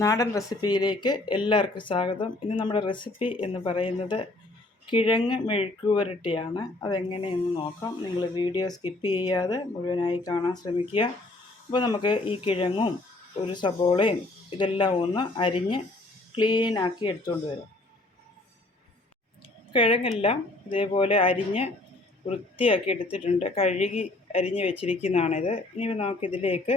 നാടൻ റെസിപ്പിയിലേക്ക് എല്ലാവർക്കും സ്വാഗതം. ഇന്ന് നമ്മുടെ റെസിപ്പി എന്ന് പറയുന്നത് കിഴങ്ങ് മെഴുക്കുവരട്ടിയാണ്. അതെങ്ങനെയെന്ന് നോക്കാം. നിങ്ങൾ വീഡിയോ സ്കിപ്പ് ചെയ്യാതെ മുഴുവനായി കാണാൻ ശ്രമിക്കുക. അപ്പോൾ നമുക്ക് ഈ കിഴങ്ങും ഒരു സബോളയും ഇതെല്ലാം ഒന്ന് അരിഞ്ഞ് ക്ലീനാക്കി എടുത്തുകൊണ്ട് വരാം. കിഴങ്ങെല്ലാം ഇതേപോലെ അരിഞ്ഞ് വൃത്തിയാക്കി എടുത്തിട്ടുണ്ട്. കഴുകി അരിഞ്ഞ് വെച്ചിരിക്കുന്നതാണിത്. ഇനി നമുക്കിതിലേക്ക്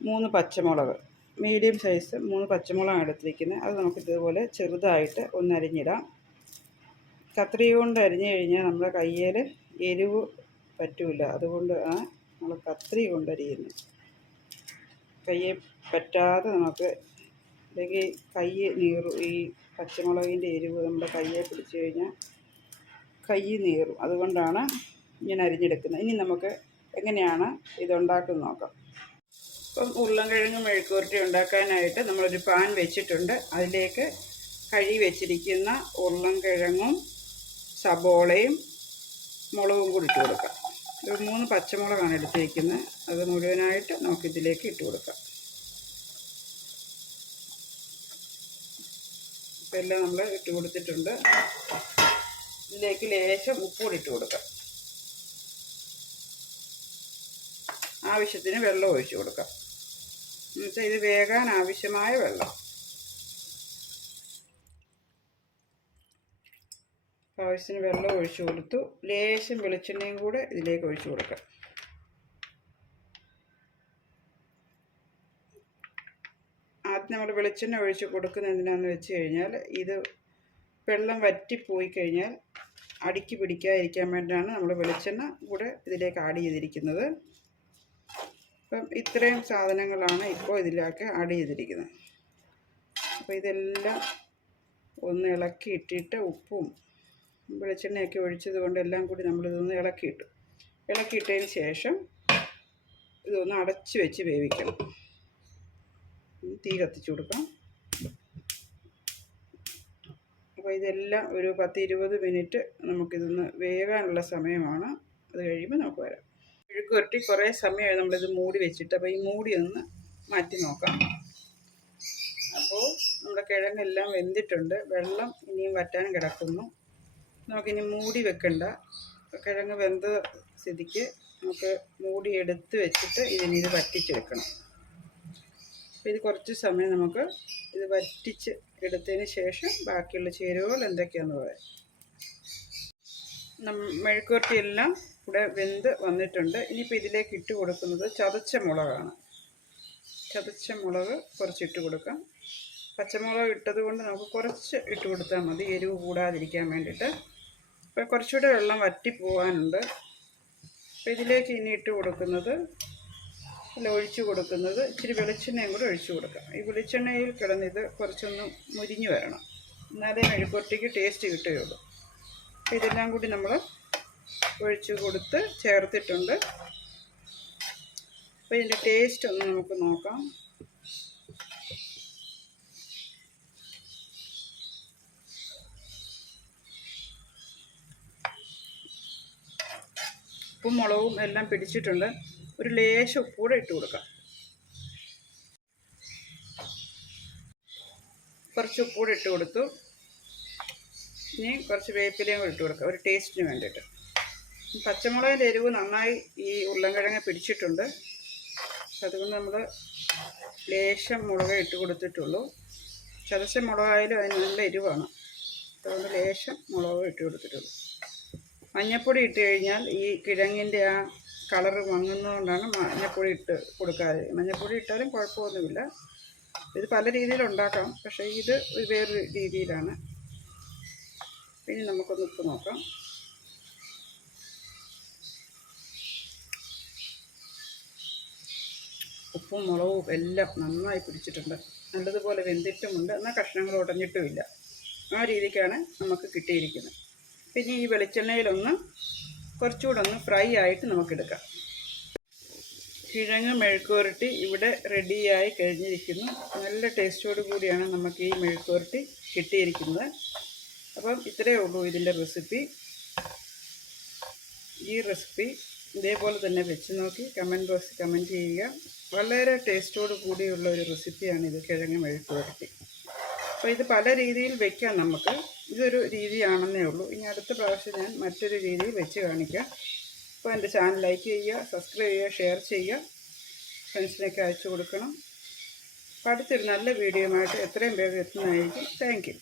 3 പച്ചമുളക്, മീഡിയം സൈസ് 3 പച്ചമുളകാണ് എടുത്തിരിക്കുന്നത്. അത് നമുക്ക് ഇതുപോലെ ചെറുതായിട്ട് ഒന്ന് അരിഞ്ഞിടാം. കത്രിക കൊണ്ട് അരിഞ്ഞു കഴിഞ്ഞാൽ നമ്മുടെ കയ്യിൽ എരിവ് പറ്റില്ല. അതുകൊണ്ടാണ് നമ്മൾ കത്രിക കൊണ്ട് അരിയുന്നത്. കയ്യെ പറ്റാതെ നമുക്ക്, അല്ലെങ്കിൽ കൈ നീറും. ഈ പച്ചമുളകിൻ്റെ എരിവ് നമ്മുടെ കയ്യെ പിടിച്ചു കഴിഞ്ഞാൽ കൈ നീറും. അതുകൊണ്ടാണ് ഇങ്ങനെ അരിഞ്ഞെടുക്കുന്നത്. ഇനി നമുക്ക് എങ്ങനെയാണ് ഇതുണ്ടാക്കുന്നത് നോക്കാം. ഇപ്പം ഉരുളൻകിഴങ്ങ് മെഴുക്കുവരട്ടി ഉണ്ടാക്കാനായിട്ട് നമ്മളൊരു പാൻ വെച്ചിട്ടുണ്ട്. അതിലേക്ക് കഴുകി വെച്ചിരിക്കുന്ന ഉരുളൻകിഴങ്ങും സബോളയും മുളകും കൂടി ഇട്ട് കൊടുക്കാം. ഒരു 3 പച്ചമുളകാണ് എടുത്തിരിക്കുന്നത്. അത് മുഴുവനായിട്ട് നമുക്കിതിലേക്ക് ഇട്ട് കൊടുക്കാം. ഇപ്പം എല്ലാം നമ്മൾ ഇട്ട് കൊടുത്തിട്ടുണ്ട്. ഇതിലേക്ക് ലേശം ഉപ്പ് കൂടി ഇട്ട് കൊടുക്കാം. ആവശ്യത്തിന് വെള്ളം ഒഴിച്ച് കൊടുക്കാം. എന്നുവെച്ചാൽ ഇത് വേകാൻ ആവശ്യമായ വെള്ളം. ആവശ്യത്തിന് വെള്ളം ഒഴിച്ചു കൊടുത്തു. ലേശം വെളിച്ചെണ്ണയും കൂടെ ഇതിലേക്ക് ഒഴിച്ചു കൊടുക്കാം. ആദ്യം നമ്മൾ വെളിച്ചെണ്ണ ഒഴിച്ച് കൊടുക്കുന്നത് എന്തിനാണെന്ന് വെച്ച് കഴിഞ്ഞാൽ, ഇത് വെള്ളം വറ്റിപ്പോയി കഴിഞ്ഞാൽ അടിക്ക് പിടിക്കാതിരിക്കാൻ വേണ്ടിയാണ് നമ്മൾ വെളിച്ചെണ്ണ കൂടെ ഇതിലേക്ക് ആഡ് ചെയ്തിരിക്കുന്നത്. അപ്പം ഇത്രയും സാധനങ്ങളാണ് ഇപ്പോൾ ഇതിലേക്ക് ആഡ് ചെയ്തിരിക്കുന്നത്. അപ്പോൾ ഇതെല്ലാം ഒന്ന് ഇളക്കി ഇട്ടിട്ട്, ഉപ്പും വെളിച്ചെണ്ണയൊക്കെ ഒഴിച്ചത് കൊണ്ട് എല്ലാം കൂടി നമ്മളിതൊന്ന് ഇളക്കിയിട്ടതിന് ശേഷം ഇതൊന്ന് അടച്ച് വെച്ച് വേവിക്കണം. തീ കത്തിച്ചു കൊടുക്കാം. അപ്പോൾ ഇതെല്ലാം ഒരു 10-20 മിനിറ്റ് നമുക്കിതൊന്ന് വേകാനുള്ള സമയമാണ്. അത് കഴിയുമ്പോൾ നമുക്ക് വരാം. മെഴുക്കുവരട്ടി കുറേ സമയമായി നമ്മളിത് മൂടി വെച്ചിട്ട്. അപ്പോൾ ഈ മൂടി ഒന്ന് മാറ്റി നോക്കാം. അപ്പോൾ നമ്മുടെ കിഴങ്ങെല്ലാം വെന്തിട്ടുണ്ട്. വെള്ളം ഇനിയും വറ്റാൻ കിടക്കുന്നു. നമുക്കിനി മൂടി വെക്കണ്ട. കിഴങ്ങ് വെന്ത സ്ഥിതിക്ക് നമുക്ക് മൂടി എടുത്ത് വെച്ചിട്ട് ഇത് വറ്റിച്ചെടുക്കണം. അപ്പോൾ ഇത് കുറച്ച് സമയം നമുക്ക് ഇത് വറ്റിച്ച് എടുത്തതിന് ശേഷം ബാക്കിയുള്ള ചേരുവകൾ എന്തൊക്കെയാണെന്ന് പറയാം. മെഴുക്കുവരട്ടി എല്ലാം ഇവിടെ വെന്ത് വന്നിട്ടുണ്ട്. ഇനിയിപ്പോൾ ഇതിലേക്ക് ഇട്ട് കൊടുക്കുന്നത് ചതച്ച മുളകാണ്. ചതച്ച മുളക് കുറച്ചിട്ട് കൊടുക്കാം. പച്ചമുളക് ഇട്ടത് കൊണ്ട് നമുക്ക് കുറച്ച് ഇട്ട് കൊടുത്താൽ മതി, എരിവ് കൂടാതിരിക്കാൻ വേണ്ടിയിട്ട്. അപ്പോൾ കുറച്ചുകൂടെ വെള്ളം വറ്റിപ്പോകാനുണ്ട്. അപ്പോൾ ഇതിലേക്ക് ഇനി ഇട്ട് കൊടുക്കുന്നത്, ഒഴിച്ചു കൊടുക്കുന്നത് ഇച്ചിരി വെളിച്ചെണ്ണയും കൂടെ ഒഴിച്ചു കൊടുക്കാം. ഈ വെളിച്ചെണ്ണയിൽ കിടന്നിത് കുറച്ചൊന്ന് മുരിഞ്ഞ് വരണം. എന്നാലേ മെഴുക്കുവരട്ടിക്ക് ടേസ്റ്റ് കിട്ടുകയുള്ളൂ. അപ്പോൾ ഇതെല്ലാം കൂടി നമ്മൾ ഒഴിച്ചു കൊടുത്ത് ചേർത്തിട്ടുണ്ട്. അപ്പോൾ ഇതിൻ്റെ ടേസ്റ്റ് ഒന്ന് നമുക്ക് നോക്കാം. ഉപ്പും മുളകും എല്ലാം പിടിച്ചിട്ടുണ്ട്. ഒരു ലേശം ഉപ്പ് കൂടെ ഇട്ട് കൊടുക്കാം. കുറച്ച് ഉപ്പ് കൂടെ ഇട്ട് കൊടുത്തു. ഇനി കുറച്ച് വേപ്പിലയും കൂടെ ഇട്ട് കൊടുക്കാം, ഒരു ടേസ്റ്റിന് വേണ്ടിയിട്ട്. പച്ചമുളകിൻ്റെ എരിവ് നന്നായി ഈ ഉരുളൻകിഴങ്ങ് പിടിച്ചിട്ടുണ്ട്. അതുകൊണ്ട് നമ്മൾ ലേശം മുളക് ഇട്ട് കൊടുത്തിട്ടുള്ളൂ. ചതച്ച മുളകായാലും അതിന് നല്ല എരിവാണ്. അതുകൊണ്ട് ലേശം മുളക് ഇട്ട് കൊടുത്തിട്ടുള്ളൂ. മഞ്ഞൾപ്പൊടി ഇട്ട് കഴിഞ്ഞാൽ ഈ കിഴങ്ങിൻ്റെ ആ കളറ് മങ്ങുന്നതുകൊണ്ടാണ് മഞ്ഞൾപ്പൊടി ഇട്ട് കൊടുക്കാതെ. മഞ്ഞൾപ്പൊടി ഇട്ടാലും കുഴപ്പമൊന്നുമില്ല. ഇത് പല രീതിയിലുണ്ടാക്കാം, പക്ഷേ ഇത് വേറൊരു രീതിയിലാണ്. ഇനി നമുക്കൊന്ന് ഉപ്പ് നോക്കാം. ഉപ്പും മുളകും എല്ലാം നന്നായി പിടിച്ചിട്ടുണ്ട്. നല്ലതുപോലെ വെന്തിട്ടുമുണ്ട്, എന്നാൽ കഷ്ണങ്ങൾ ഉടഞ്ഞിട്ടുമില്ല. ആ രീതിക്കാണ് നമുക്ക് കിട്ടിയിരിക്കുന്നത്. പിന്നെ ഈ വെളിച്ചെണ്ണയിലൊന്ന് കുറച്ചുകൂടെ ഒന്ന് ഫ്രൈ ആയിട്ട് നമുക്കെടുക്കാം. കിഴങ്ങ് മെഴുക്കുവരട്ടി ഇവിടെ റെഡിയായി കഴിഞ്ഞിരിക്കുന്നു. നല്ല ടേസ്റ്റോട് കൂടിയാണ് നമുക്ക് ഈ മെഴുക്കുവരട്ടി കിട്ടിയിരിക്കുന്നത്. അപ്പം ഇത്രയേ ഉള്ളൂ ഇതിൻ്റെ റെസിപ്പി. ഈ റെസിപ്പി ഇതേപോലെ തന്നെ വെച്ച് നോക്കി കമൻറ്റ് ബോക്സിൽ കമൻറ്റ് ചെയ്യുക. വളരെ ടേസ്റ്റോട് കൂടിയുള്ള ഒരു റെസിപ്പിയാണിത്, കിഴങ്ങ് മെഴുക്ക് പുരട്ടി. അപ്പോൾ ഇത് പല രീതിയിൽ വെക്കാം നമുക്ക്. ഇതൊരു രീതിയാണെന്നേ ഉള്ളൂ. ഇനി അടുത്ത പ്രാവശ്യം ഞാൻ മറ്റൊരു രീതിയിൽ വെച്ച് കാണിക്കാം. അപ്പോൾ എൻ്റെ ചാനൽ ലൈക്ക് ചെയ്യുക, സബ്സ്ക്രൈബ് ചെയ്യുക, ഷെയർ ചെയ്യുക, ഫ്രണ്ട്സിനൊക്കെ അയച്ചു കൊടുക്കണം. അപ്പോൾ അടുത്തൊരു നല്ല വീഡിയോയുമായിട്ട് എത്രയും വേഗം എത്തുന്നതായിരിക്കും. Thank you.